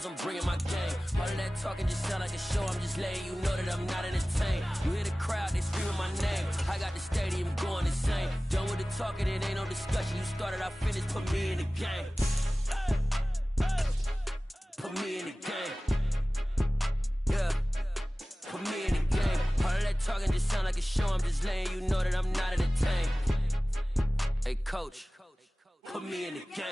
knows I'm bringing my game. All of that talking just sound like a show. I'm just letting you know that I'm not entertained. You hear the crowd, they screaming my name. I got the stadium going insane. Done with the talking, it ain't no discussion. You started, I finished, put me in the game. Put me in the game. Yeah. Put me in the game. All of that talking just sound like a show. I'm just letting you know that I'm not entertained. Hey, coach, put me in the game.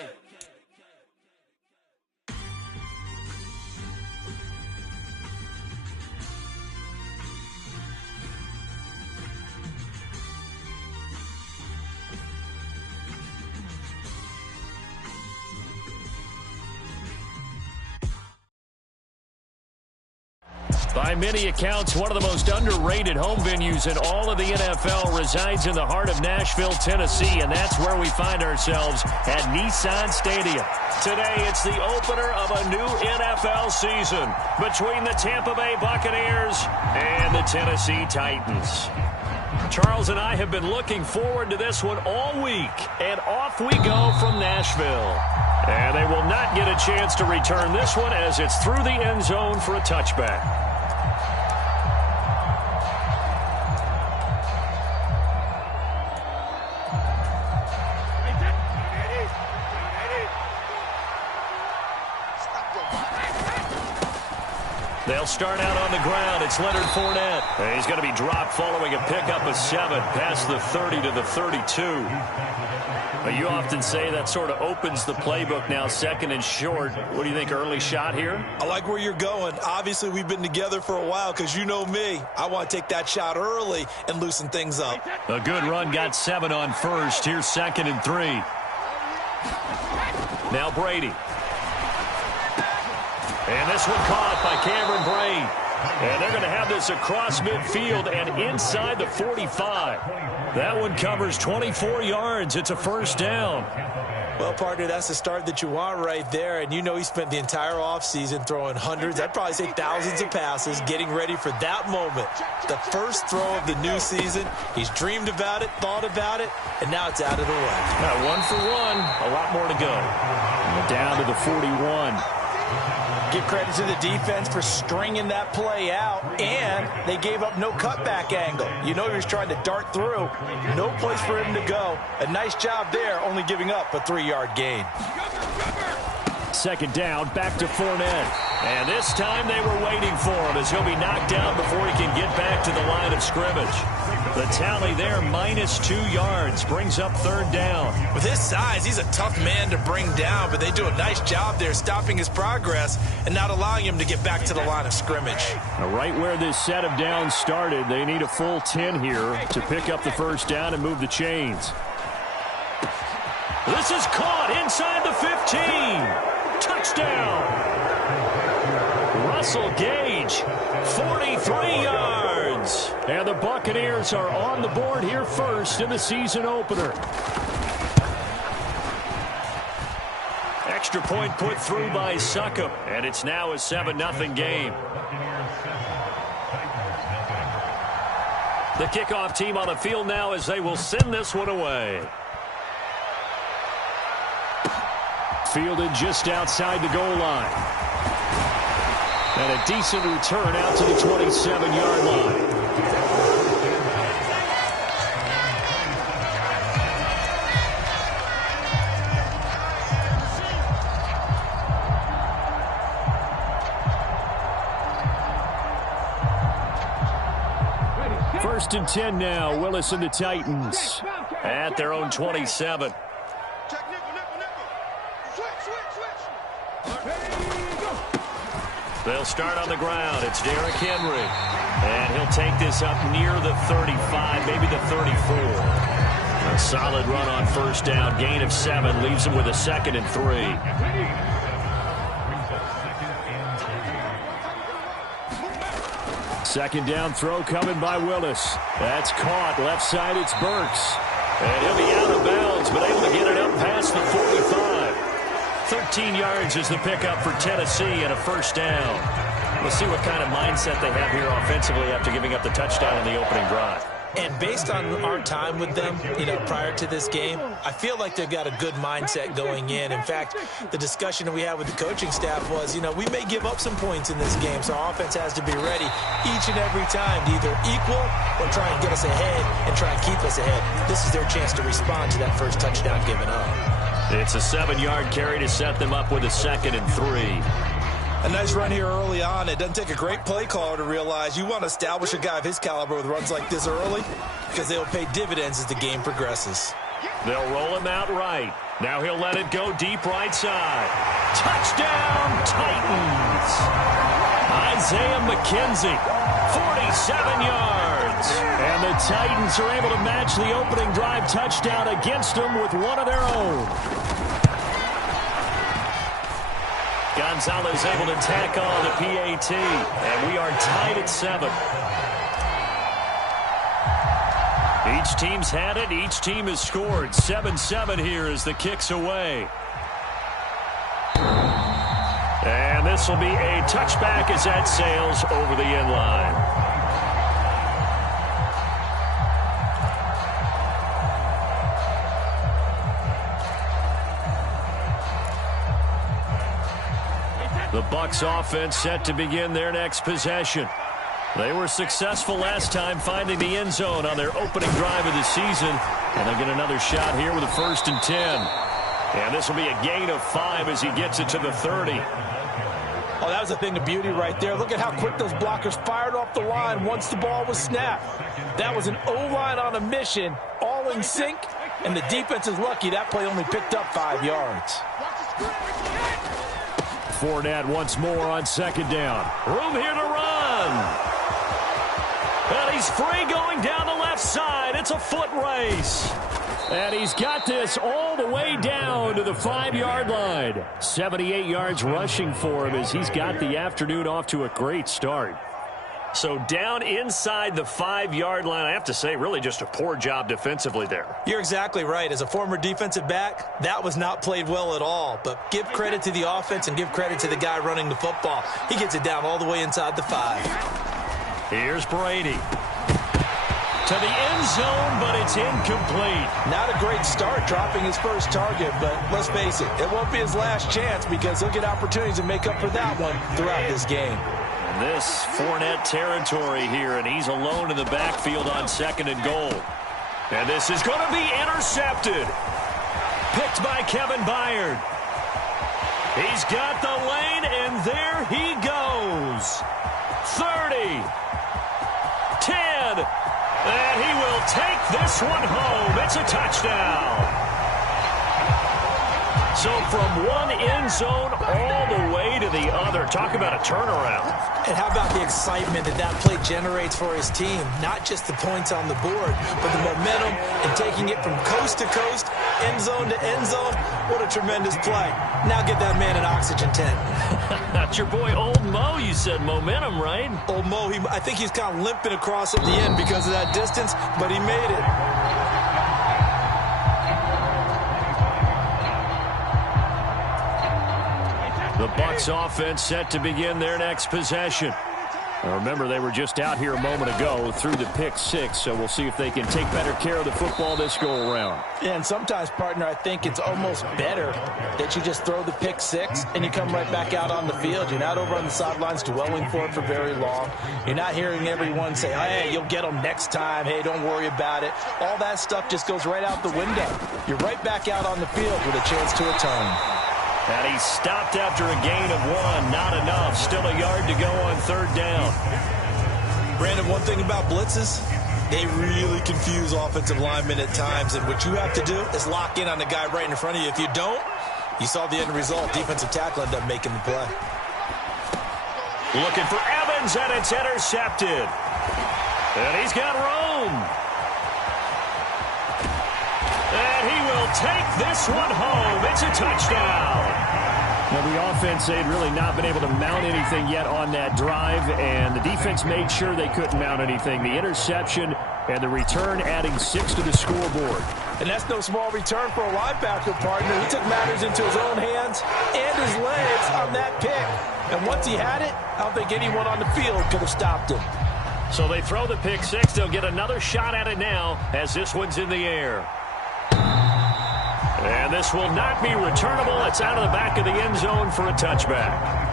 By many accounts, one of the most underrated home venues in all of the NFL resides in the heart of Nashville, Tennessee, and that's where we find ourselves at Nissan Stadium. Today, it's the opener of a new NFL season between the Tampa Bay Buccaneers and the Tennessee Titans. Charles and I have been looking forward to this one all week, and off we go from Nashville. And they will not get a chance to return this one as it's through the end zone for a touchback. They'll start out on the ground. It's Leonard Fournette. And he's going to be dropped following a pickup of 7 past the 30 to the 32. You often say that sort of opens the playbook now, second and short. What do you think, early shot here? I like where you're going. Obviously, we've been together for a while because you know me. I want to take that shot early and loosen things up. A good run, got 7 on first. Here's 2nd and 3. Now Brady. And this one caught by Cameron Brate. And they're going to have this across midfield and inside the 45. That one covers 24 yards. It's a first down. Well, partner, that's the start that you want right there. And you know he spent the entire offseason throwing hundreds, I'd probably say thousands of passes, getting ready for that moment. The first throw of the new season. He's dreamed about it, thought about it, and now it's out of the way. Now 1 for 1. A lot more to go. And down to the 41. Give credit to the defense for stringing that play out, and they gave up no cutback angle. You know he was trying to dart through. No place for him to go. A nice job there, only giving up a 3-yard gain. 2nd down, back to Fournette. And this time they were waiting for him as he'll be knocked down before he can get back to the line of scrimmage. The tally there, -2 yards, brings up 3rd down. With his size, he's a tough man to bring down, but they do a nice job there stopping his progress and not allowing him to get back to the line of scrimmage. Now, right where this set of downs started, they need a full 10 here to pick up the first down and move the chains. This is caught inside the 15. Touchdown. Russell Gage, 43 yards. And the Buccaneers are on the board here first in the season opener. Extra point put through by Succop, and it's now a 7-0 game. The kickoff team on the field now as they will send this one away. Fielded just outside the goal line. And a decent return out to the 27-yard line. First and 10 now. Willis and the Titans at their own 27. They'll start on the ground. It's Derrick Henry. And he'll take this up near the 35, maybe the 34. A solid run on first down. Gain of 7 leaves him with a 2nd and 3. Second down throw coming by Willis. That's caught. Left side, it's Burks. And he'll be out of bounds, but able to get it up past the 45. 13 yards is the pickup for Tennessee and a first down. We'll see what kind of mindset they have here offensively after giving up the touchdown in the opening drive. And based on our time with them, prior to this game, I feel like they've got a good mindset going in. In fact, the discussion that we had with the coaching staff was, we may give up some points in this game, so our offense has to be ready each and every time to either equal or try and get us ahead and try and keep us ahead. This is their chance to respond to that first touchdown given up. It's a 7-yard carry to set them up with a 2nd and 3. A nice run here early on. It doesn't take a great play caller to realize you want to establish a guy of his caliber with runs like this early because they'll pay dividends as the game progresses. They'll roll him out right. Now he'll let it go deep right side. Touchdown, Titans! Isaiah McKenzie, 47 yards. And the Titans are able to match the opening drive touchdown against them with one of their own. Gonzalez able to tack on the PAT, and we are tied at 7. Each team's had it. Each team has scored. 7-7 here as the kick's away. And this will be a touchback as that sails over the end line. The Bucs offense set to begin their next possession. They were successful last time finding the end zone on their opening drive of the season. And they'll get another shot here with a 1st and 10. And this will be a gain of 5 as he gets it to the 30. Oh, that was a thing of beauty right there. Look at how quick those blockers fired off the line once the ball was snapped. That was an O-line on a mission, all in sync, and the defense is lucky that play only picked up 5 yards. Fournette once more on 2nd down. Room here to run. And he's free going down the left side. It's a foot race. And he's got this all the way down to the 5-yard line. 78 yards rushing for him as he's got the afternoon off to a great start. So down inside the 5-yard line, I have to say, really just a poor job defensively there. You're exactly right. As a former defensive back, that was not played well at all. But give credit to the offense and give credit to the guy running the football. He gets it down all the way inside the 5. Here's Brady. To the end zone, but it's incomplete. Not a great start dropping his first target, but let's face it, it won't be his last chance because he'll get opportunities to make up for that one throughout this game. This Fournette territory here, and he's alone in the backfield on 2nd and goal. And this is going to be intercepted. Picked by Kevin Byard. He's got the lane, and there he goes. 30. 10. And he will take this one home. It's a touchdown. So from one end zone all the way to the other. Talk about a turnaround. And how about the excitement that play generates for his team? Not just the points on the board, but the momentum and taking it from coast to coast, end zone to end zone. What a tremendous play. Now get that man an oxygen tent. That's your boy Old Mo. You said momentum, right? Old Mo, I think he's kind of limping across at the end because of that distance, but he made it. The Bucs offense set to begin their next possession. Now remember, they were just out here a moment ago through the pick 6, so we'll see if they can take better care of the football this go-around. Yeah, and sometimes, partner, I think it's almost better that you just throw the pick 6 and you come right back out on the field. You're not over on the sidelines dwelling for it for very long. You're not hearing everyone say, hey, you'll get them next time. Hey, don't worry about it. All that stuff just goes right out the window. You're right back out on the field with a chance to atone. And he stopped after a gain of 1. Not enough. Still a yard to go on 3rd down. Brandon, one thing about blitzes, they really confuse offensive linemen at times. And what you have to do is lock in on the guy right in front of you. If you don't, you saw the end result. Defensive tackle ended up making the play. Looking for Evans, and it's intercepted. And he's got room. And he will take this one home. It's a touchdown. Now, the offense, they'd really not been able to mount anything yet on that drive, and the defense made sure they couldn't mount anything. The interception and the return adding 6 to the scoreboard. And that's no small return for a linebacker, partner. He took matters into his own hands and his legs on that pick. And once he had it, I don't think anyone on the field could have stopped him. So they throw the pick six. They'll get another shot at it now as this one's in the air. And this will not be returnable. It's out of the back of the end zone for a touchback.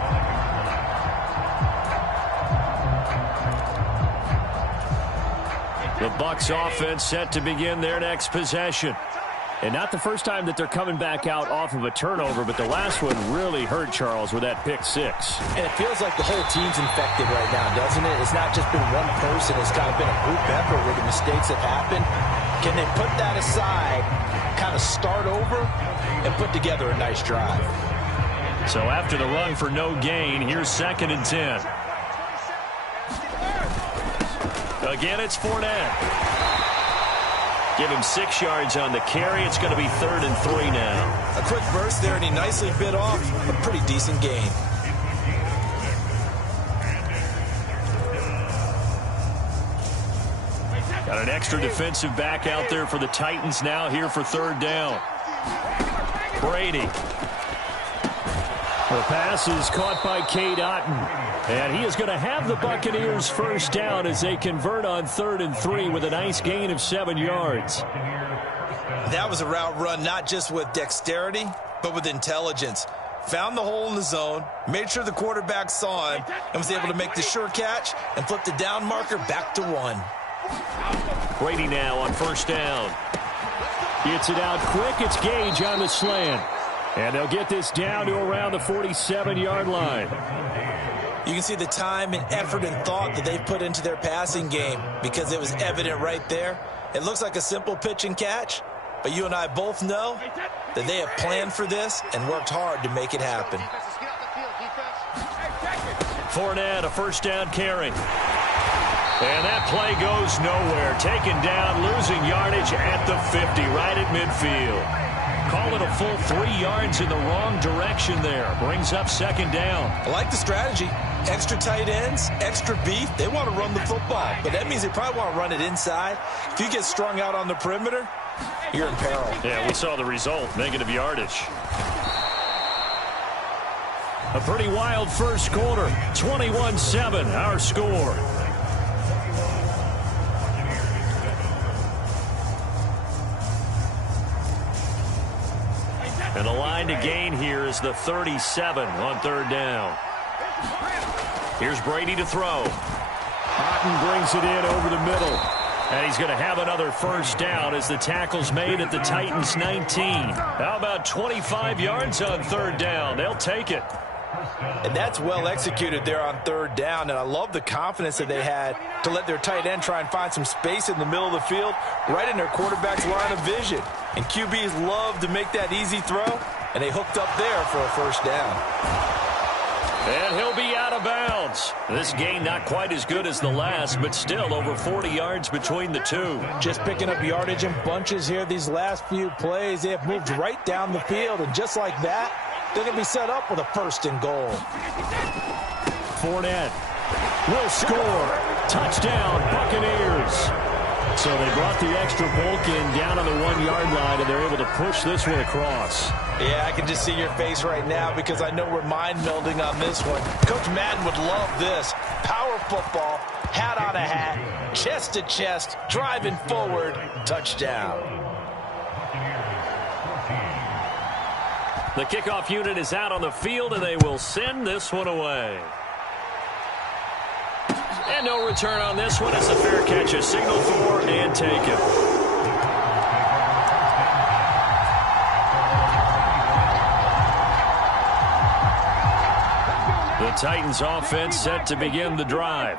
The Bucs offense set to begin their next possession. And not the first time that they're coming back out off of a turnover, but the last one really hurt, Charles, with that pick six. And it feels like the whole team's infected right now, doesn't it? It's not just been one person. It's kind of been a group effort where the mistakes have happened. Can they put that aside, kind of start over, and put together a nice drive? So after the run for no gain, here's 2nd and 10. Again, it's Fournette. Give him 6 yards on the carry. It's going to be 3rd and 3 now. A quick burst there, and he nicely bit off a pretty decent gain. Got an extra defensive back out there for the Titans now here for 3rd down. Brady. The pass is caught by Cade Otton. And he is going to have the Buccaneers first down as they convert on 3rd and 3 with a nice gain of 7 yards. That was a route run not just with dexterity, but with intelligence. Found the hole in the zone, made sure the quarterback saw him, and was able to make the sure catch and flip the down marker back to 1. Brady now on 1st down. Gets it out quick. It's Gage on the slant. And they'll get this down to around the 47-yard line. You can see the time and effort and thought that they put into their passing game because it was evident right there. It looks like a simple pitch and catch, but you and I both know that they have planned for this and worked hard to make it happen. Fournette, a 1st down carry. And that play goes nowhere. Taken down, losing yardage at the 50, right at midfield. Call it a full 3 yards in the wrong direction there. Brings up 2nd down. I like the strategy. Extra tight ends, extra beef. They want to run the football, but that means they probably want to run it inside. If you get strung out on the perimeter, you're in peril. Yeah, we saw the result, negative yardage. A pretty wild first quarter. 21-7, our score. And the line to gain here is the 37 on 3rd down. Here's Brady to throw. Otton brings it in over the middle. And he's going to have another first down as the tackle's made at the Titans 19. How about 25 yards on 3rd down? They'll take it. And that's well executed there on 3rd down. And I love the confidence that they had to let their tight end try and find some space in the middle of the field, right in their quarterback's line of vision. And QBs love to make that easy throw, and they hooked up there for a first down. And he'll be out of bounds. This gain not quite as good as the last, but still over 40 yards between the two. Just picking up yardage in bunches here these last few plays. They have moved right down the field, and just like that, they're going to be set up with a 1st and goal. Fournette will score. Touchdown, Buccaneers. So they brought the extra bulk in down on the 1-yard line, and they're able to push this one across. Yeah, I can just see your face right now because I know we're mind-melding on this one. Coach Madden would love this. Power football, hat on a hat, chest to chest, driving forward, touchdown. The kickoff unit is out on the field, and they will send this one away. And no return on this one. It's a fair catch, a signal for, and take it. The Titans offense set to begin the drive.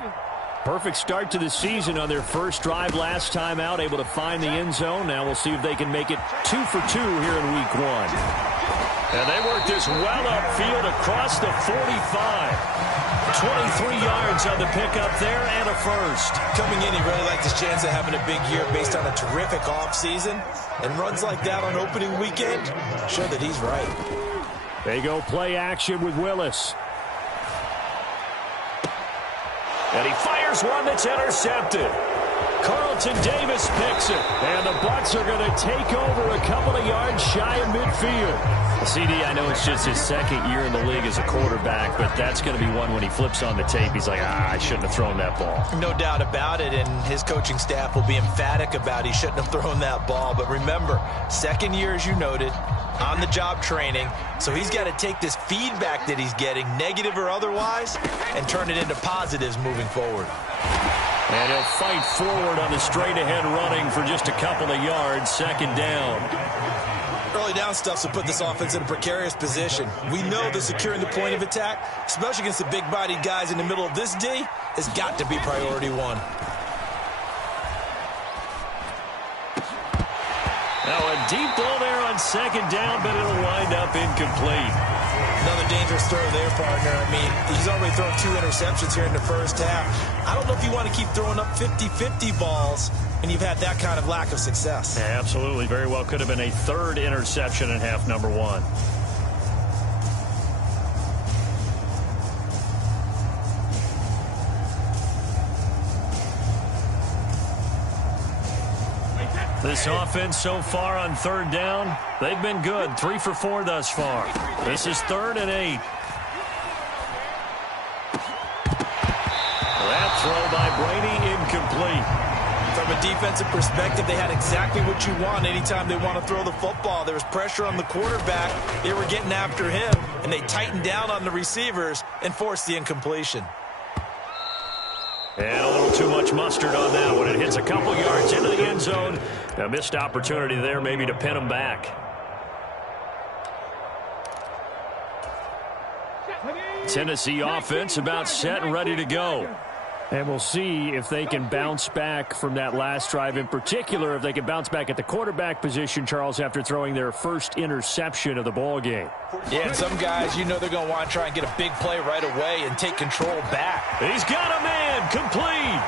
Perfect start to the season on their first drive last time out, able to find the end zone. Now we'll see if they can make it 2 for 2 here in week 1. And they work this well upfield across the 45. 23 yards on the pickup there and a first. Coming in, he really liked his chance of having a big year based on a terrific offseason. And runs like that on opening weekend show that he's right. They go play action with Willis. And he fires one that's intercepted. Carlton Davis picks it. And the Bucs are going to take over a couple of yards shy of midfield. CD, I know it's just his second year in the league as a quarterback, but that's going to be one when he flips on the tape. He's like, I shouldn't have thrown that ball. No doubt about it, and his coaching staff will be emphatic about he shouldn't have thrown that ball. But remember, second year, as you noted, on-the-job training, so he's got to take this feedback that he's getting, negative or otherwise, and turn it into positives moving forward. And he'll fight forward on the straight-ahead running for just a couple of yards, second down. Early down stuff will put this offense in a precarious position. We know that securing the point of attack, especially against the big-bodied guys in the middle of this D, has got to be priority one. Now a deep ball there on second down, but it'll wind up incomplete. Another dangerous throw there, partner. I mean, he's already thrown 2 interceptions here in the first half. I don't know if you want to keep throwing up 50-50 balls, and you've had that kind of lack of success. Yeah, absolutely. Very well could have been a third interception in half number 1. This offense so far on third down, they've been good. 3 for 4 thus far. This is 3rd and 8. That throw by Brady incomplete. From a defensive perspective, they had exactly what you want anytime they want to throw the football. There was pressure on the quarterback. They were getting after him, and they tightened down on the receivers and forced the incompletion. And a little too much mustard on that one. It hits a couple yards into the end zone. A missed opportunity there maybe to pin him back. Tennessee offense about set and ready to go. And we'll see if they can bounce back from that last drive. In particular, if they can bounce back at the quarterback position, Charles, after throwing their first interception of the ball game. Yeah, and some guys, you know they're going to want to try and get a big play right away and take control back. He's got a man complete.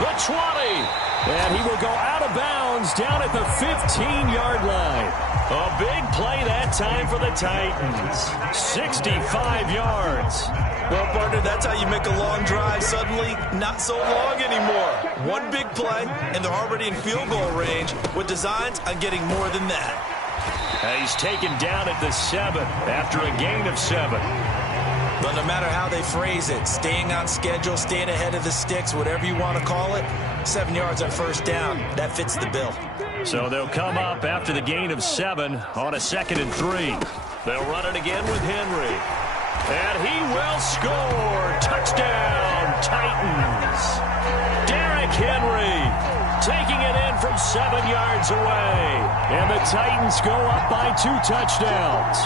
The 20. And he will go out of bounds down at the 15-yard line. A big play that time for the Titans. 65 yards. Well, partner, that's how you make a long drive suddenly not so long anymore. One big play, and they're already in field goal range with designs on getting more than that. And he's taken down at the 7 after a gain of 7. But no matter how they phrase it, staying on schedule, staying ahead of the sticks, whatever you want to call it, 7 yards on first down, that fits the bill. So they'll come up after the gain of 7 on a 2nd and 3. They'll run it again with Henry. And he will score. Touchdown, Titans. Derrick Henry taking it in from 7 yards away. And the Titans go up by 2 touchdowns.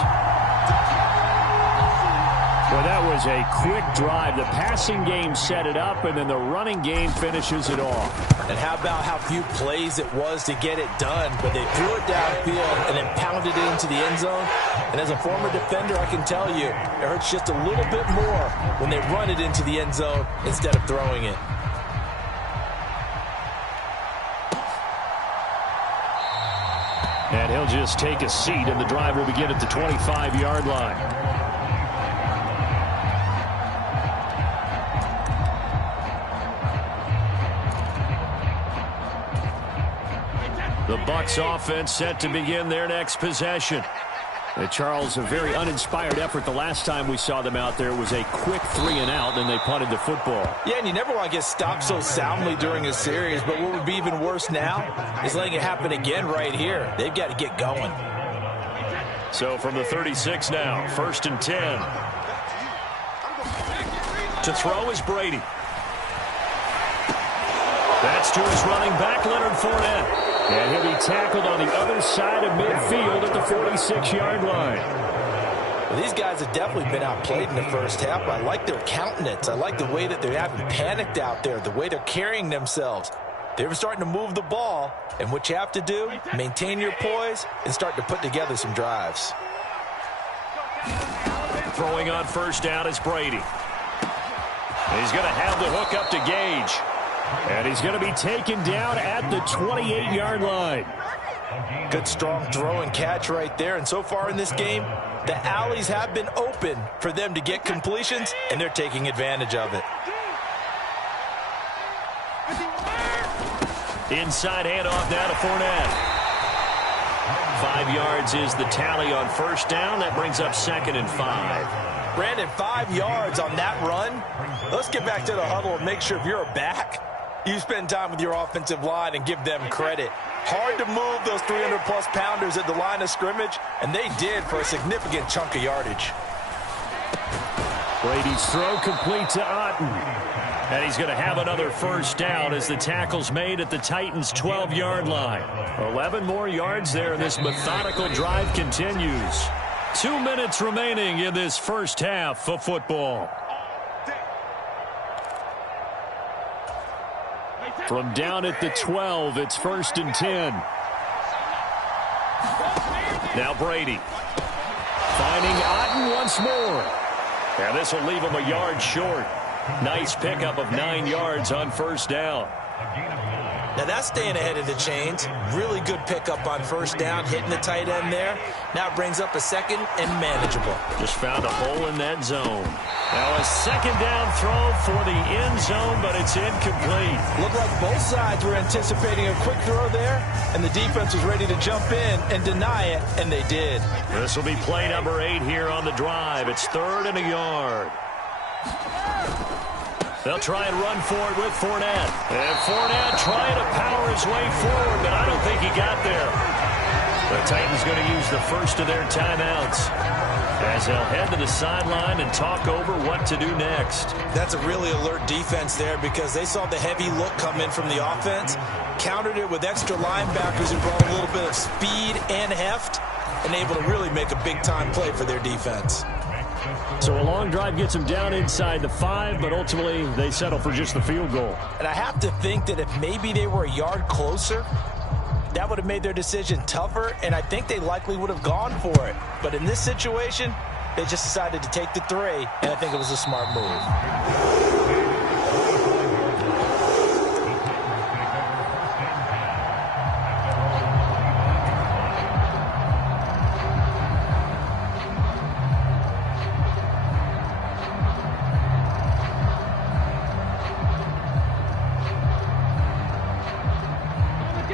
Well, that was a quick drive. The passing game set it up, and then the running game finishes it off. And how about how few plays it was to get it done, but they threw it downfield and then pounded it into the end zone. And as a former defender, I can tell you, it hurts just a little bit more when they run it into the end zone instead of throwing it. And he'll just take a seat, and the drive will begin at the 25-yard line. The Bucs offense set to begin their next possession. And Charles, a very uninspired effort the last time we saw them out there. It was a quick 3 and out, and they punted the football. Yeah, and you never want to get stopped so soundly during a series, but what would be even worse now is letting it happen again right here. They've got to get going. So from the 36 now, 1st and 10. To throw is Brady. That's to his running back, Leonard Fournette. And he'll be tackled on the other side of midfield at the 46-yard line. Well, these guys have definitely been outplayed in the first half. I like their countenance. I like the way that they haven't panicked out there, the way they're carrying themselves. They're starting to move the ball, and what you have to do, maintain your poise and start to put together some drives. Throwing on first down is Brady. He's going to have the hook up to Gage. And he's going to be taken down at the 28-yard line. Good strong throw and catch right there. And so far in this game, the alleys have been open for them to get completions, and they're taking advantage of it. Inside handoff now to Fournette. 5 yards is the tally on first down. That brings up 2nd and 5. Brandon, 5 yards on that run. Let's get back to the huddle and make sure if you're a back, you spend time with your offensive line and give them credit. Hard to move those 300-plus pounders at the line of scrimmage, and they did for a significant chunk of yardage. Brady's throw complete to Otten. And he's going to have another first down as the tackle's made at the Titans' 12-yard line. 11 more yards there, and this methodical drive continues. 2 minutes remaining in this first half of football. From down at the 12, it's 1st and 10. Now Brady. Finding Otten once more. And this will leave him a yard short. Nice pickup of 9 yards on first down. Now that's staying ahead of the chains. Really good pickup on first down, hitting the tight end there. Now it brings up a 2nd and manageable. Just found a hole in that zone. Now a 2nd down throw for the end zone, but it's incomplete. Looked like both sides were anticipating a quick throw there, and the defense was ready to jump in and deny it, and they did. This will be play number 8 here on the drive. It's 3rd and a yard. They'll try and run for it with Fournette. And Fournette trying to power his way forward, but I don't think he got there. The Titans going to use the first of their timeouts as they'll head to the sideline and talk over what to do next. That's a really alert defense there because they saw the heavy look come in from the offense, countered it with extra linebackers who brought a little bit of speed and heft, and able to really make a big-time play for their defense. So a long drive gets them down inside the 5, but ultimately they settle for just the field goal. And I have to think that if maybe they were a yard closer, that would have made their decision tougher, and I think they likely would have gone for it. But in this situation, they just decided to take the 3, and I think it was a smart move.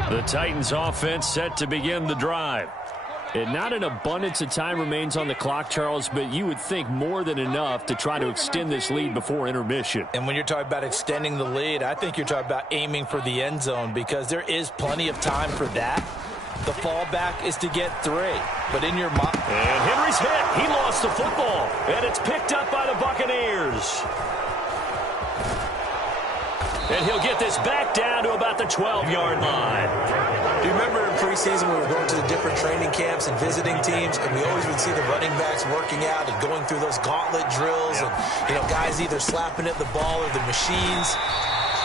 The Titans offense set to begin the drive. And not an abundance of time remains on the clock, Charles, but you would think more than enough to try to extend this lead before intermission. And when you're talking about extending the lead, I think you're talking about aiming for the end zone because there is plenty of time for that. The fallback is to get 3. But in your mind... And Henry's hit. He lost the football. And it's picked up by the Buccaneers. And he'll get this back down to about the 12-yard line. Do you remember in preseason we were going to the different training camps and visiting teams, and we always would see the running backs working out and going through those gauntlet drills, and guys either slapping at the ball or the machines.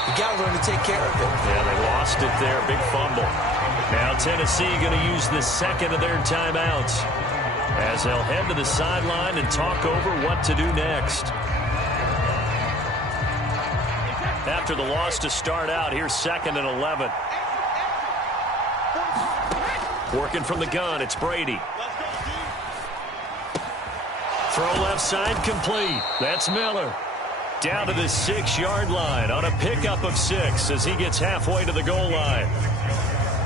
You got to learn to take care of it. Yeah, they lost it there. Big fumble. Now Tennessee going to use the 2nd of their timeouts as they'll head to the sideline and talk over what to do next. After the loss to start out, here's 2nd and 11. Working from the gun, it's Brady. Throw left side complete. That's Miller. Down to the 6-yard line on a pickup of 6 as he gets halfway to the goal line.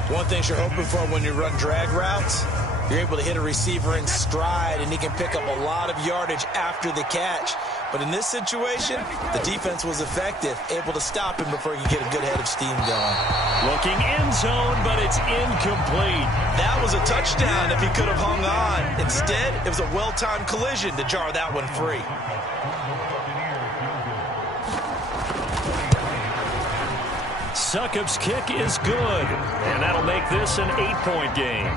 One thing you're hoping for when you run drag routes, you're able to hit a receiver in stride, and he can pick up a lot of yardage after the catch. But in this situation, the defense was effective, able to stop him before he could get a good head of steam going. Looking end zone, but it's incomplete. That was a touchdown if he could have hung on. Instead, it was a well-timed collision to jar that one free. Succop's kick is good, and that'll make this an 8-point game.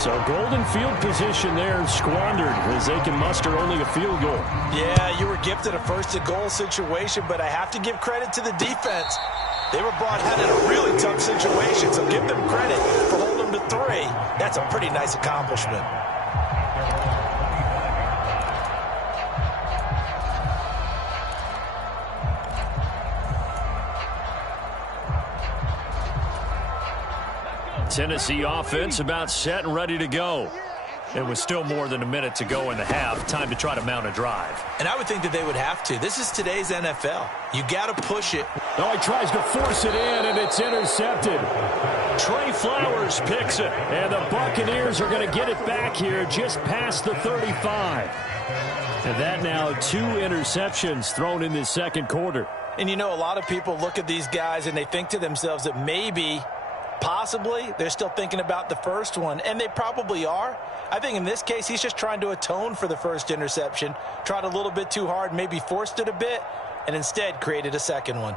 So golden field position there squandered as they can muster only a field goal. Yeah, you were gifted a first-and-goal situation, but I have to give credit to the defense. They were brought out in a really tough situation, so give them credit for holding them to 3. That's a pretty nice accomplishment. Tennessee offense about set and ready to go. It was still more than a minute to go in the half. Time to try to mount a drive. And I would think that they would have to. This is today's NFL. You got to push it. Oh, he tries to force it in, and it's intercepted. Trey Flowers picks it, and the Buccaneers are going to get it back here just past the 35. And that now 2 interceptions thrown in this second quarter. And you know, a lot of people look at these guys and they think to themselves that maybe, possibly, they're still thinking about the first one, and they probably are. I think in this case, he's just trying to atone for the first interception, tried a little bit too hard, maybe forced it a bit, and instead created a second one.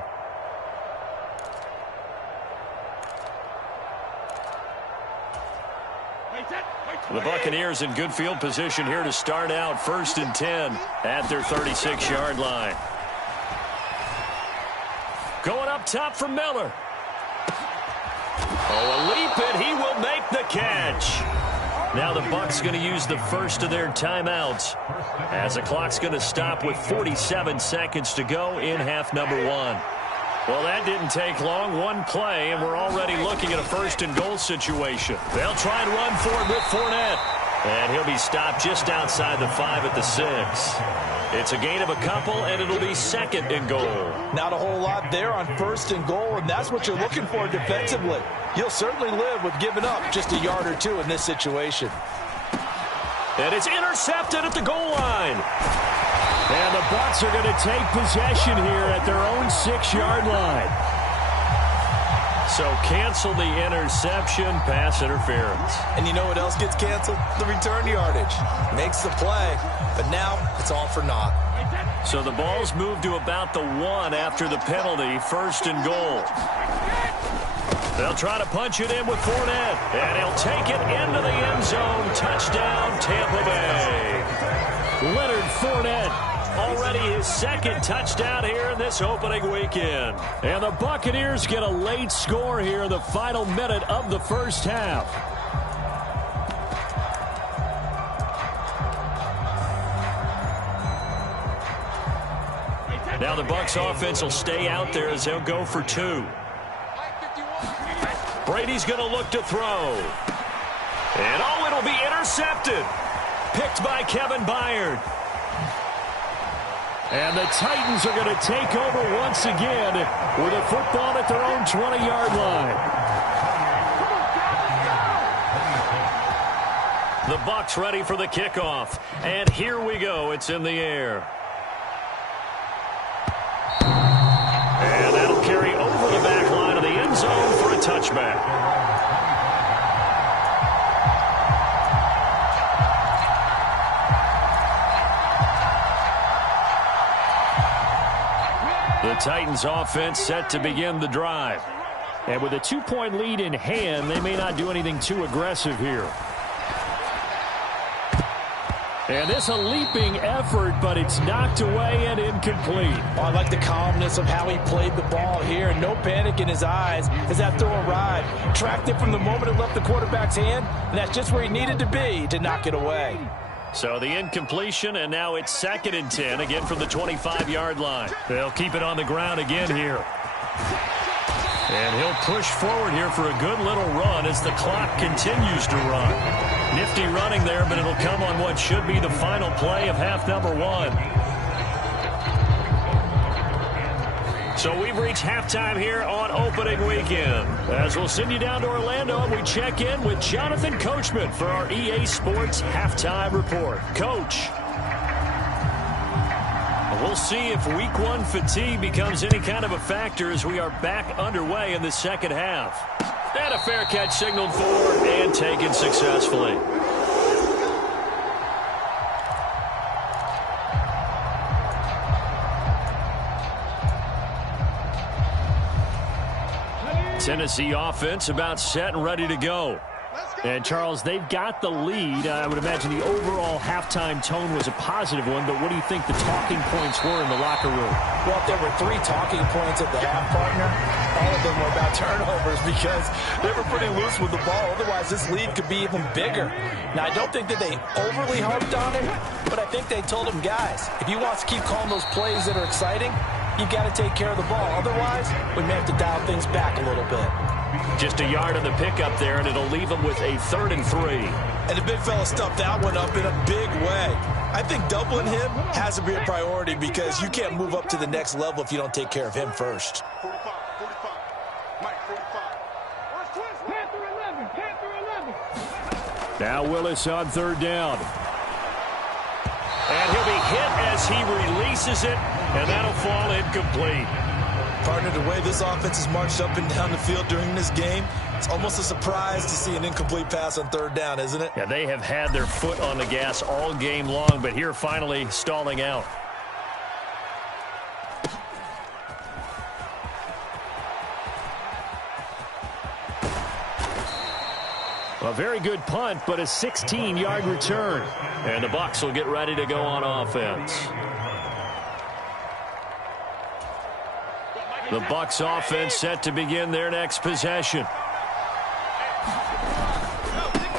The Buccaneers in good field position here to start out 1st and 10 at their 36-yard line. Going up top for Miller. Oh, a leap, and he will make the catch. Now the Bucs going to use the first of their timeouts as the clock's going to stop with 47 seconds to go in half number 1. Well, that didn't take long. One play, and we're already looking at a 1st and goal situation. They'll try and run for it with Fournette. And he'll be stopped just outside the 5 at the 6. It's a gain of a couple, and it'll be 2nd and goal. Not a whole lot there on 1st and goal, and that's what you're looking for defensively. You'll certainly live with giving up just a yard or 2 in this situation. And it's intercepted at the goal line. And the Bucs are going to take possession here at their own 6-yard line. So cancel the interception, pass interference. And you know what else gets canceled? The return yardage. Makes the play, but now it's all for naught. So the ball's moved to about the 1 after the penalty, 1st and goal. They'll try to punch it in with Fournette, and he'll take it into the end zone. Touchdown, Tampa Bay. Leonard Fournette. Already his 2nd touchdown here in this opening weekend. And the Buccaneers get a late score here in the final minute of the first half. Now the Bucs offense will stay out there as they'll go for 2. Brady's going to look to throw. And oh, it'll be intercepted. Picked by Kevin Byard. And the Titans are going to take over once again with a football at their own 20-yard line. The Bucs ready for the kickoff. And here we go. It's in the air. And that'll carry over the back line of the end zone for a touchback. The Titans offense set to begin the drive. And with a 2-point lead in hand, they may not do anything too aggressive here. And this a leaping effort, but it's knocked away and incomplete. Oh, I like the calmness of how he played the ball here. No panic in his eyes as that throw arrived. Tracked it from the moment it left the quarterback's hand, and that's just where he needed to be to knock it away. So the incompletion, and now it's 2nd and 10, again from the 25-yard line. They'll keep it on the ground again here. And he'll push forward here for a good little run as the clock continues to run. Nifty running there, but it'll come on what should be the final play of half number 1. So we've reached halftime here on opening weekend. As we'll send you down to Orlando, and we check in with Jonathan Coachman for our EA Sports Halftime Report. Coach, we'll see if Week 1 fatigue becomes any kind of a factor as we are back underway in the second half. And a fair catch signaled for and taken successfully. Tennessee offense about set and ready to go. And, Charles, they've got the lead. I would imagine the overall halftime tone was a positive one, but what do you think the talking points were in the locker room? Well, if there were 3 talking points at the half, partner, all of them were about turnovers because they were pretty loose with the ball. Otherwise, this lead could be even bigger. Now, I don't think that they overly harped on it, but I think they told them, guys, if you want to keep calling those plays that are exciting, you've got to take care of the ball. Otherwise, we may have to dial things back a little bit. Just a yard on the pickup there, and it'll leave them with a 3rd and 3. And the big fella stuffed that one up in a big way. I think doubling him has to be a priority because you can't move up to the next level if you don't take care of him first. Now Willis on 3rd down. And he'll be hit as he releases it, and that'll fall incomplete. Partner, the way this offense has marched up and down the field during this game, it's almost a surprise to see an incomplete pass on 3rd down, isn't it? Yeah, they have had their foot on the gas all game long, but here finally stalling out. A very good punt, but a 16-yard return. And the Bucs will get ready to go on offense. The Bucs offense set to begin their next possession.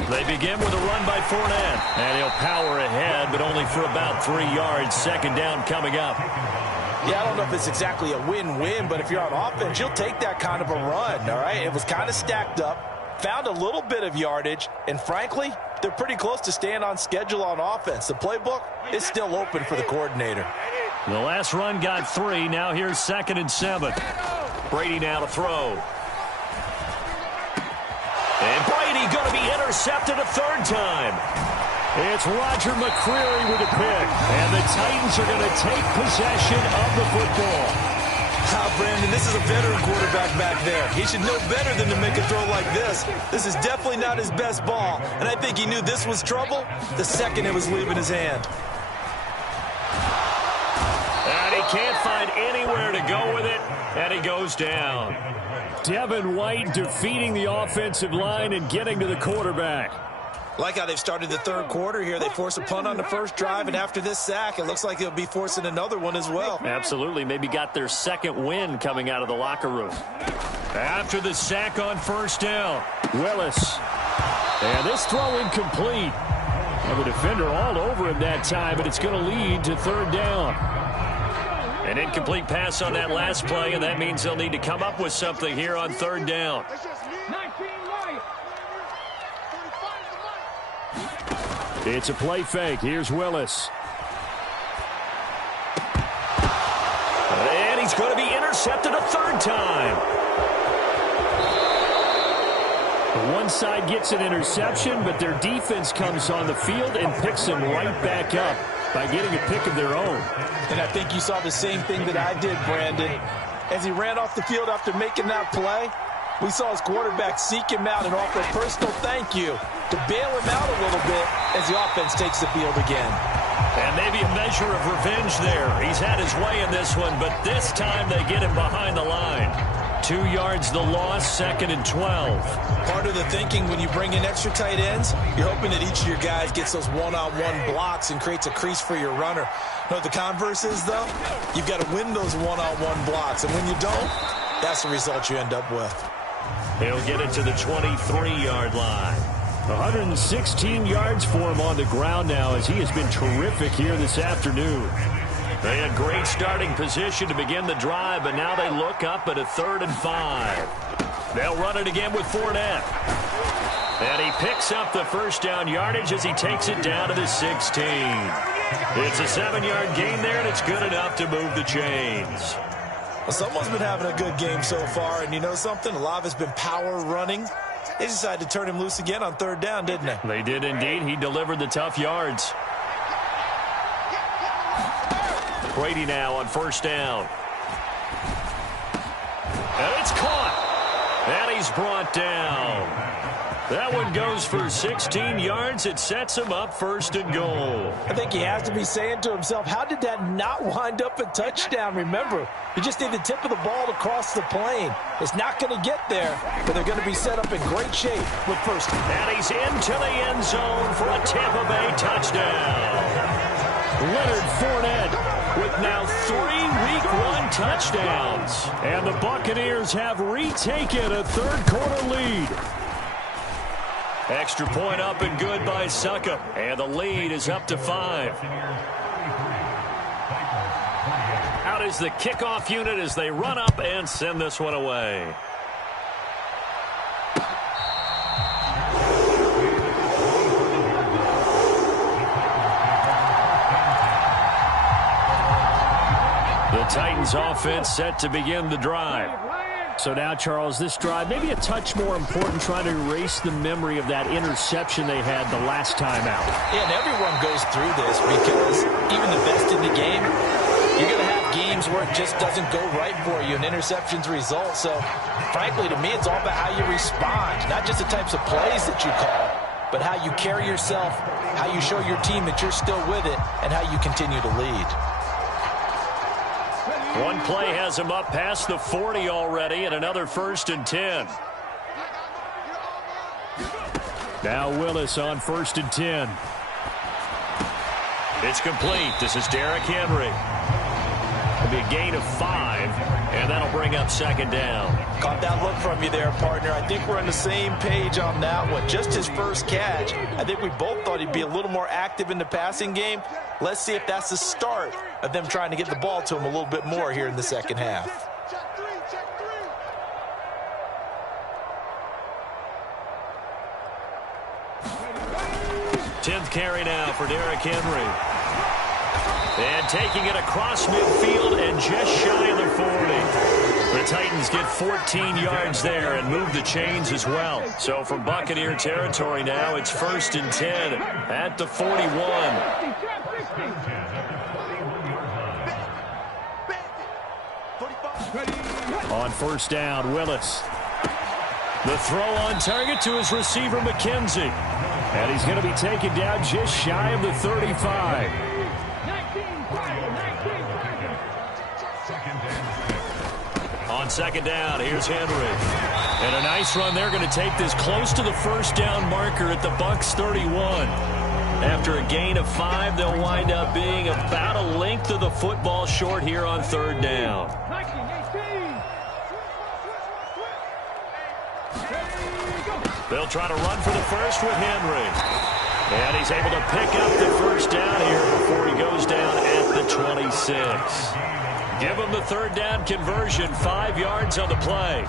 They begin with a run by Fournette. And he'll power ahead, but only for about 3 yards. 2nd down coming up. Yeah, I don't know if it's exactly a win-win, but if you're on offense, you'll take that kind of a run, all right? It was kind of stacked up. Found a little bit of yardage, and frankly, they're pretty close to staying on schedule on offense. The playbook is still open for the coordinator. The last run got 3. Now here's 2nd and 7. Brady now to throw. And Brady going to be intercepted a 3rd time. It's Roger McCreary with a pick. And the Titans are going to take possession of the football. Brandon, this is a veteran quarterback back there. He should know better than to make a throw like this. This is definitely not his best ball, and I think he knew this was trouble the second it was leaving his hand. And he can't find anywhere to go with it, and he goes down. Devin White defeating the offensive line and getting to the quarterback. Like how they've started the 3rd quarter here. They force a punt on the first drive, and after this sack, it looks like they'll be forcing another one as well. Absolutely. Maybe got their 2nd win coming out of the locker room. After the sack on 1st down, Willis. And this throw incomplete. And the defender all over him that time, but it's going to lead to 3rd down. An incomplete pass on that last play, and that means they'll need to come up with something here on 3rd down. It's a play fake. Here's Willis. And he's going to be intercepted a 3rd time. One side gets an interception, but their defense comes on the field and picks them right back up by getting a pick of their own. And I think you saw the same thing that I did, Brandon. As he ran off the field after making that play, we saw his quarterback seek him out and offer a personal thank you to bail him out a little bit as the offense takes the field again. And maybe a measure of revenge there. He's had his way in this one, but this time they get him behind the line. 2 yards the loss, 2nd and 12. Part of the thinking when you bring in extra tight ends, you're hoping that each of your guys gets those one-on-one blocks and creates a crease for your runner. You know what the converse is, though? You've got to win those one-on-one blocks, and when you don't, that's the result you end up with. He'll get it to the 23-yard line. 116 yards for him on the ground now as he has been terrific here this afternoon. They had great starting position to begin the drive, but now they look up at a 3rd and 5. They'll run it again with Fournette. And he picks up the 1st down yardage as he takes it down to the 16. It's a 7-yard gain there, and it's good enough to move the chains. Well, someone's been having a good game so far, and you know something? A lot of it's been power running. They decided to turn him loose again on 3rd down, didn't they? They did indeed. He delivered the tough yards. Brady now on 1st down. And it's caught. And he's brought down. That one goes for 16 yards. It sets him up 1st and goal. I think he has to be saying to himself, how did that not wind up a touchdown? Remember, you just need the tip of the ball to cross the plane. It's not going to get there, but they're going to be set up in great shape with 1st. And he's into the end zone for a Tampa Bay touchdown. Leonard Fournette with now 3 Week 1 touchdowns. And the Buccaneers have retaken a 3rd quarter lead. Extra point up and good by Succa. And the lead is up to 5. Out is the kickoff unit as they run up and send this one away. The Titans offense set to begin the drive. So now, Charles, this drive maybe a touch more important, trying to erase the memory of that interception they had the last time out. Yeah, and everyone goes through this because even the best in the game, you're going to have games where it just doesn't go right for you, and interceptions result. So, frankly, to me, it's all about how you respond, not just the types of plays that you call, but how you carry yourself, how you show your team that you're still with it, and how you continue to lead. One play has him up past the 40 already, and another 1st and 10. Now Willis on 1st and 10. It's complete. This is Derrick Henry. It'll be a gain of 5, and that'll bring up 2nd down. Caught that look from you there, partner. I think we're on the same page on that one. Just his first catch. I think we both thought he'd be a little more active in the passing game. Let's see if that's the start of them trying to get the ball to him a little bit more here in the second half. Tenth carry now for Derrick Henry. And taking it across midfield and just shy of the 40. The Titans get 14 yards there and move the chains as well. So from Buccaneer territory now, it's 1st and 10 at the 41. On 1st down, Willis. The throw on target to his receiver, McKenzie. And he's going to be taken down just shy of the 35. On 2nd down, here's Henry. And a nice run. They're going to take this close to the 1st down marker at the Bucs 31. After a gain of 5, they'll wind up being about a length of the football short here on 3rd down. They'll try to run for the first with Henry. And he's able to pick up the 1st down here before he goes down at the 26. Give him the 3rd down conversion, 5 yards on the play.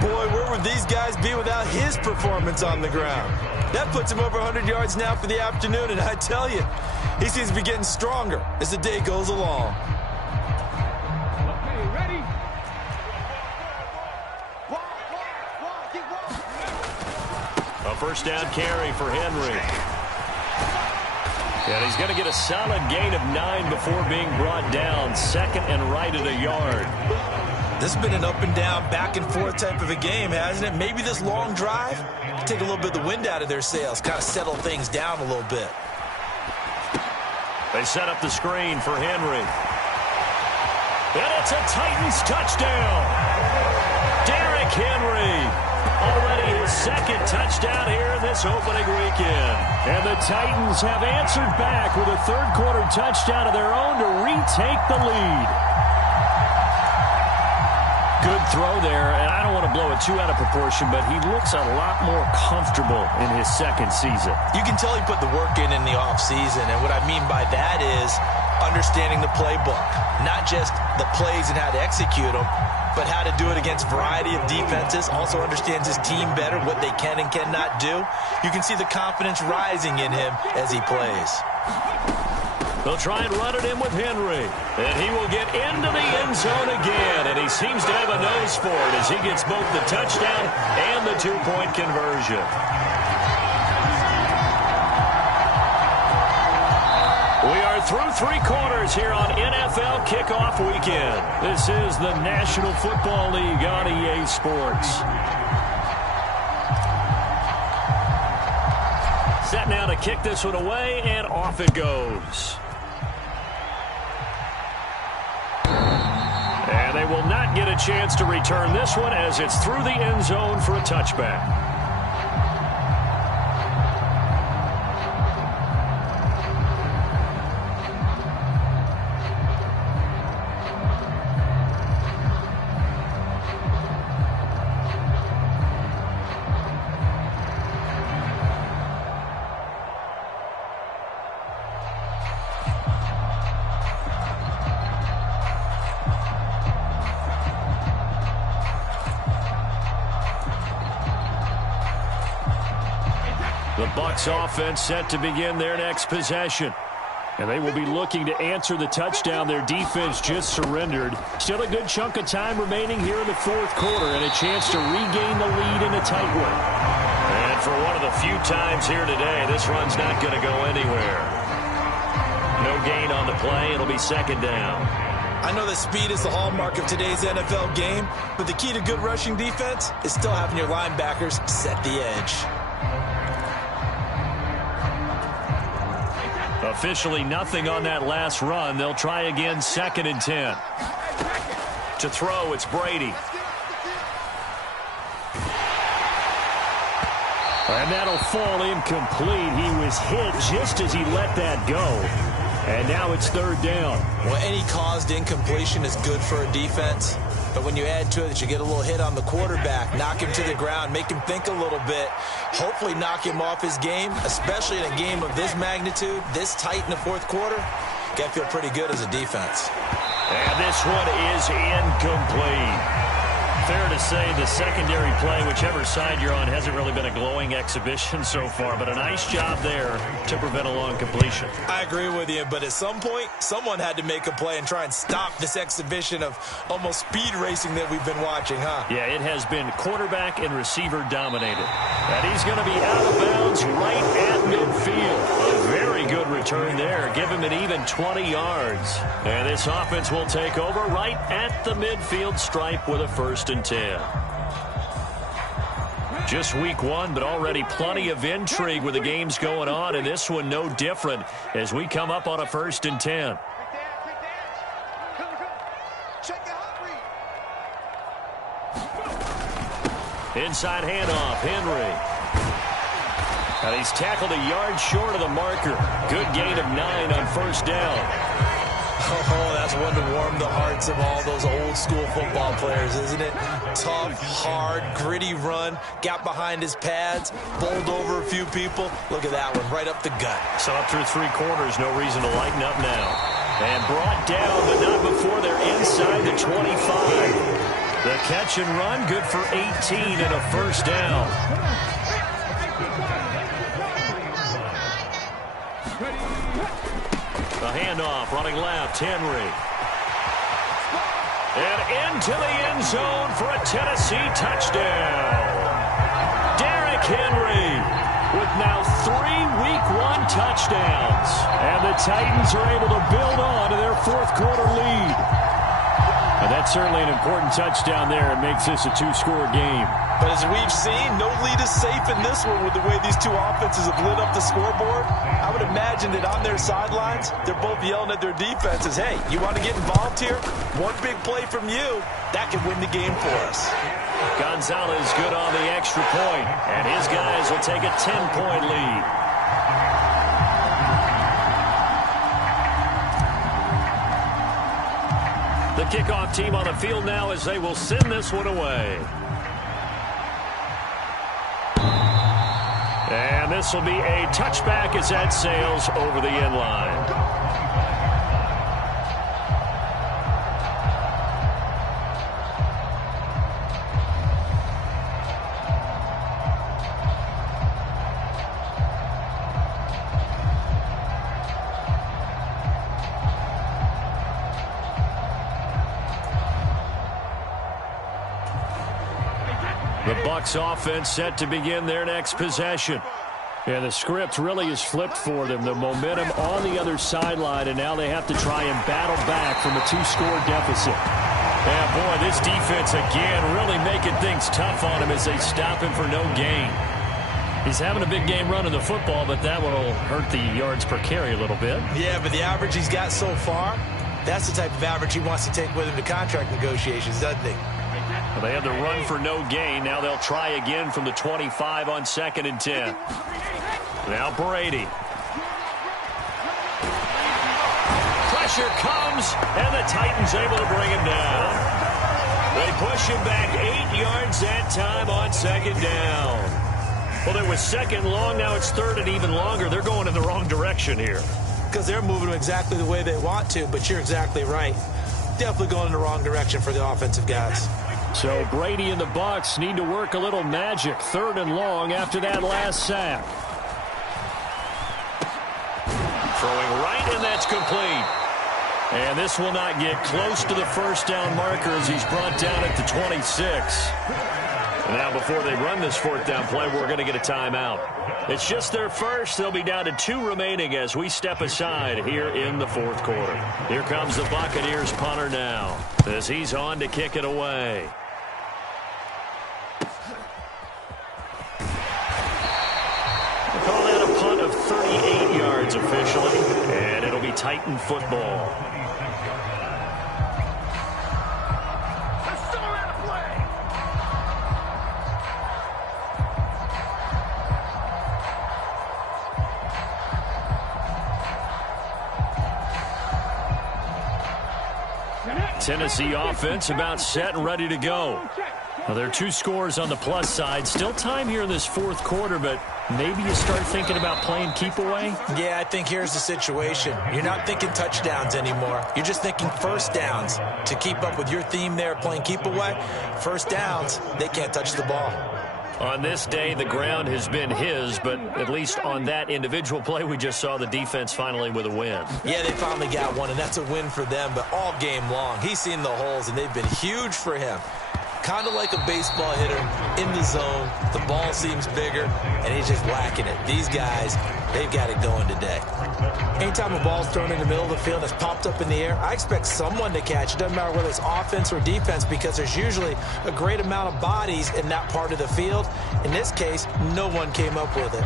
Boy, where would these guys be without his performance on the ground? That puts him over 100 yards now for the afternoon, and I tell you, he seems to be getting stronger as the day goes along. Okay, ready? A 1st down carry for Henry. And he's going to get a solid gain of 9 before being brought down. 2nd and right at a yard. This has been an up and down, back and forth type of a game, hasn't it? Maybe this long drive take a little bit of the wind out of their sails, kind of settle things down a little bit. They set up the screen for Henry. And it's a Titans touchdown. Derrick Henry. Already his 2nd touchdown here in this opening weekend. And the Titans have answered back with a 3rd quarter touchdown of their own to retake the lead. Good throw there, and I don't want to blow it too out of proportion, but he looks a lot more comfortable in his 2nd season. You can tell he put the work in the offseason, and what I mean by that is understanding the playbook. Not just the plays and how to execute them, but how to do it against a variety of defenses. Also understands his team better, what they can and cannot do. You can see the confidence rising in him as he plays. They'll try and run it in with Henry. And he will get into the end zone again. And he seems to have a nose for it as he gets both the touchdown and the 2-point conversion. We are through 3 quarters here on NFL Kickoff Weekend. This is the National Football League on EA Sports. Set now to kick this one away, and off it goes. And they will not get a chance to return this one as it's through the end zone for a touchback. The Bucs offense set to begin their next possession. And they will be looking to answer the touchdown their defense just surrendered. Still a good chunk of time remaining here in the fourth quarter and a chance to regain the lead in a tight one. And for one of the few times here today, this run's not going to go anywhere. No gain on the play. It'll be second down. I know that speed is the hallmark of today's NFL game, but the key to good rushing defense is still having your linebackers set the edge. Officially nothing on that last run. They'll try again, 2nd and 10. To throw, it's Brady. And that'll fall incomplete. He was hit just as he let that go. And now it's 3rd down. Well, any caused incompletion is good for a defense. But when you add to it that you get a little hit on the quarterback, knock him to the ground, make him think a little bit, hopefully knock him off his game, especially in a game of this magnitude, this tight in the fourth quarter, you got to feel pretty good as a defense. And this one is incomplete. Fair to say the secondary play, whichever side you're on, hasn't really been a glowing exhibition so far, but a nice job there to prevent a long completion. I agree with you, but at some point, someone had to make a play and try and stop this exhibition of almost speed racing that we've been watching, huh? Yeah, it has been quarterback and receiver dominated. And he's going to be out of bounds right at midfield. A very good return there. Give him an even 20 yards. And this offense will take over right at the midfield stripe with a 1st and 10. Just week 1, but already plenty of intrigue with the games going on, and this one no different as we come up on a 1st and 10. Inside handoff, Henry. And he's tackled a yard short of the marker. Good gain of 9 on 1st down. Oh, that's one to warm the hearts of all those old school football players, isn't it? Tough, hard, gritty run, got behind his pads, bowled over a few people. Look at that one, right up the gut. So up through 3 quarters, no reason to lighten up now. And brought down, but not before they're inside the 25. The catch and run, good for 18 and a 1st down. The handoff, running left, Henry. And into the end zone for a Tennessee touchdown. Derrick Henry with now 3 Week 1 touchdowns. And the Titans are able to build on to their 4th quarter lead. And that's certainly an important touchdown there. It makes this a 2-score game. But as we've seen, no lead is safe in this one with the way these two offenses have lit up the scoreboard. I would imagine that on their sidelines, they're both yelling at their defenses, hey, you want to get involved here? One big play from you, that can win the game for us. Gonzalez good on the extra point, and his guys will take a 10-point lead. The kickoff team on the field now as they will send this one away. And this will be a touchback as that sails over the end line. The Bucs offense set to begin their next possession. And the script really is flipped for them. The momentum on the other sideline, and now they have to try and battle back from a 2-score deficit. Yeah, boy, this defense again really making things tough on him as they stop him for no gain. He's having a big game running the football, but that will hurt the yards per carry a little bit. Yeah, but the average he's got so far, that's the type of average he wants to take with him to contract negotiations, doesn't he? Well, they had the run for no gain. Now they'll try again from the 25 on 2nd and 10. Now Brady. Pressure comes, and the Titans able to bring him down. They push him back 8 yards that time on 2nd down. Well, it was 2nd long. Now it's 3rd and even longer. They're going in the wrong direction here. Because they're moving them exactly the way they want to, but you're exactly right. Definitely going in the wrong direction for the offensive guys. So Brady and the Bucs need to work a little magic. 3rd and long after that last sack. Throwing right in that It's complete. And this will not get close to the first down marker as he's brought down at the 26. Now, before they run this fourth down play, we're going to get a timeout. It's just their first. They'll be down to 2 remaining as we step aside here in the fourth quarter. Here comes the Buccaneers punter now as he's on to kick it away. We'll call that a punt of 38 yards officially, and it'll be Titan football. Tennessee offense about set and ready to go. Well, there are 2 scores on the plus side. Still time here in this fourth quarter, but maybe you start thinking about playing keep away? Yeah, I think here's the situation. You're not thinking touchdowns anymore. You're just thinking first downs. To keep up with your theme there, playing keep away, first downs, they can't touch the ball. On this day, the ground has been his, but at least on that individual play, we just saw the defense finally with a win. Yeah, they finally got one, and that's a win for them, but all game long, he's seen the holes, and they've been huge for him. Kind of like a baseball hitter in the zone. The ball seems bigger, and he's just whacking it. These guys, they've got it going today. Anytime a ball's thrown in the middle of the field that's popped up in the air, I expect someone to catch it. Doesn't matter whether it's offense or defense, because there's usually a great amount of bodies in that part of the field. In this case, no one came up with it.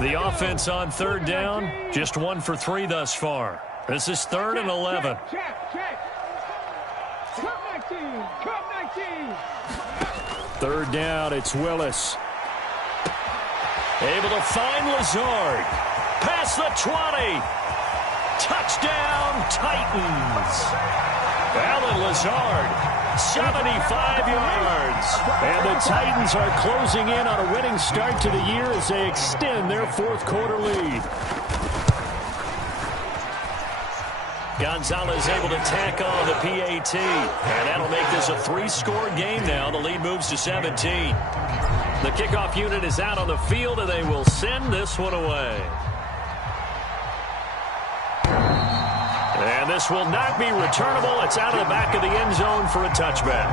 The offense on third down, just 1 for 3 thus far. This is 3rd and 11. Third down, it's Willis. Able to find Lazard. Past the 20. Touchdown, Titans. Alan Lazard, 75 yards. And the Titans are closing in on a winning start to the year as they extend their fourth quarter lead. Gonzalez able to tack on the PAT. And that'll make this a 3-score game now. The lead moves to 17. The kickoff unit is out on the field, and they will send this one away. And this will not be returnable. It's out of the back of the end zone for a touchback.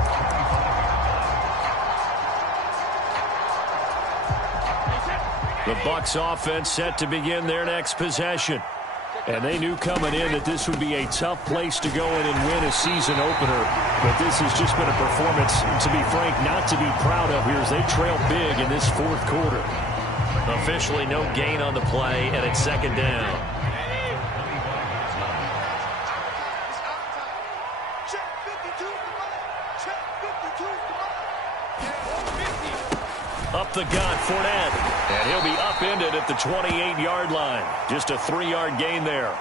The Bucs offense set to begin their next possession. And they knew coming in that this would be a tough place to go in and win a season opener. But this has just been a performance, to be frank, not to be proud of here as they trail big in this fourth quarter. Officially no gain on the play, and it's second down. Up the gut, Fournette. And he'll be upended at the 28-yard line. Just a 3-yard gain there.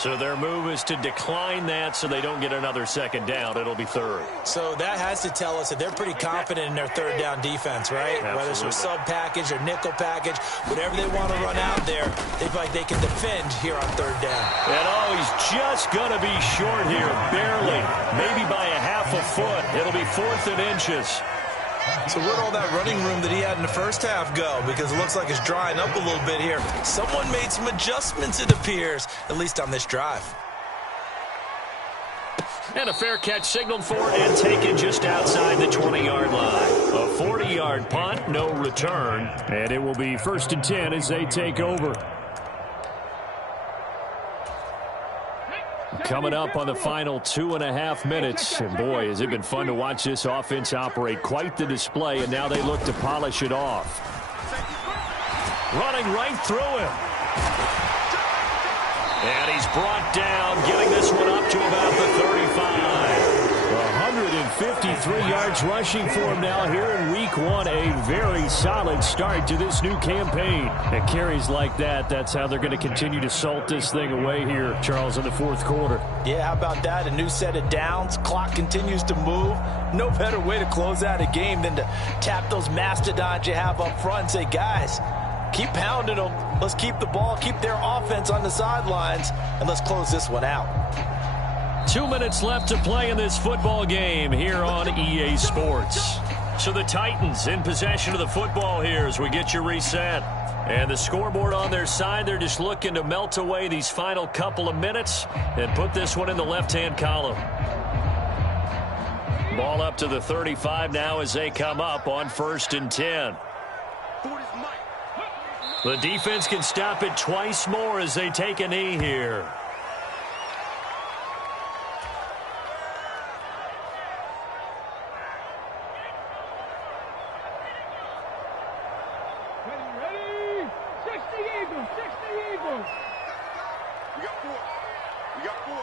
So their move is to decline that so they don't get another second down. It'll be 3rd. So that has to tell us that they're pretty confident in their third down defense, right? Absolutely. Whether it's a sub package or nickel package, whatever they want to run out there, they feel like they can defend here on third down. And he's just going to be short here, barely, maybe by a half a foot. It'll be 4th and inches. So where'd all that running room that he had in the first half go? Because it looks like it's drying up a little bit here. Someone made some adjustments, it appears, at least on this drive. And a fair catch signaled for and taken just outside the 20-yard line. A 40-yard punt, no return. And it will be 1st and 10 as they take over. Coming up on the final 2.5 minutes. And boy, has it been fun to watch this offense operate. Quite the display, and now they look to polish it off. Running right through him. And he's brought down, getting this one up to about the 35. 153 yards rushing for him now here in week 1. A very solid start to this new campaign. And carries like that, that's how they're going to continue to salt this thing away here, Charles, in the fourth quarter. Yeah, how about that? A new set of downs. Clock continues to move. No better way to close out a game than to tap those mastodons you have up front and say, guys, keep pounding them. Let's keep the ball, keep their offense on the sidelines, and let's close this one out. 2 minutes left to play in this football game here on EA Sports. So the Titans in possession of the football here as we get you reset. And the scoreboard on their side, they're just looking to melt away these final couple of minutes and put this one in the left-hand column. Ball up to the 35 now as they come up on 1st and 10. The defense can stop it twice more as they take a knee here. Ready? 60 Eagles, 60 Eagles. We got 4. We got 4.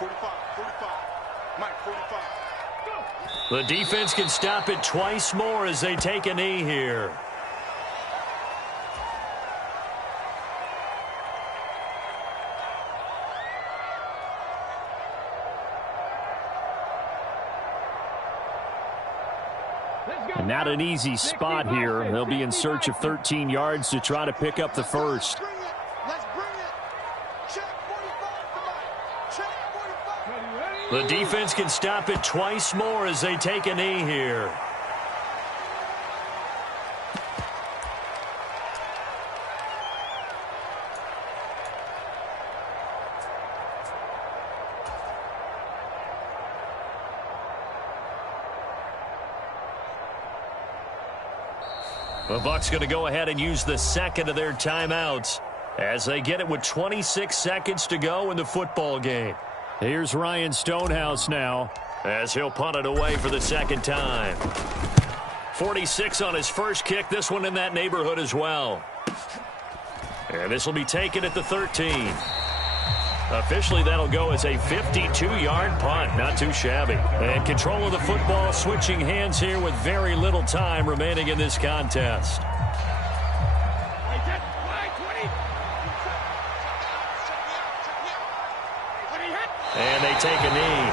45, 45. Mike, 45. Go. The defense can stop it twice more as they take a knee here. And not an easy spot here. They'll be in search of 13 yards to try to pick up the first. Let's bring it. Check 45 tonight. Check 45. The defense can stop it twice more as they take a knee here. The Bucs going to go ahead and use the second of their timeouts as they get it with 26 seconds to go in the football game. Here's Ryan Stonehouse now as he'll punt it away for the second time. 46 on his first kick. This one in that neighborhood as well. And this will be taken at the 13. Officially, that'll go as a 52-yard punt. Not too shabby. And control of the football switching hands here with very little time remaining in this contest. And they take a knee.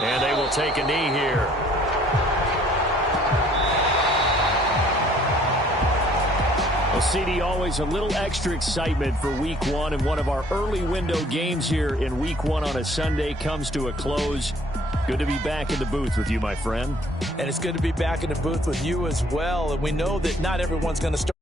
And they will take a knee here. Well, CD, always a little extra excitement for Week 1, and one of our early window games here in Week 1 on a Sunday comes to a close. Good to be back in the booth with you, my friend. And it's good to be back in the booth with you as well. And we know that not everyone's going to start.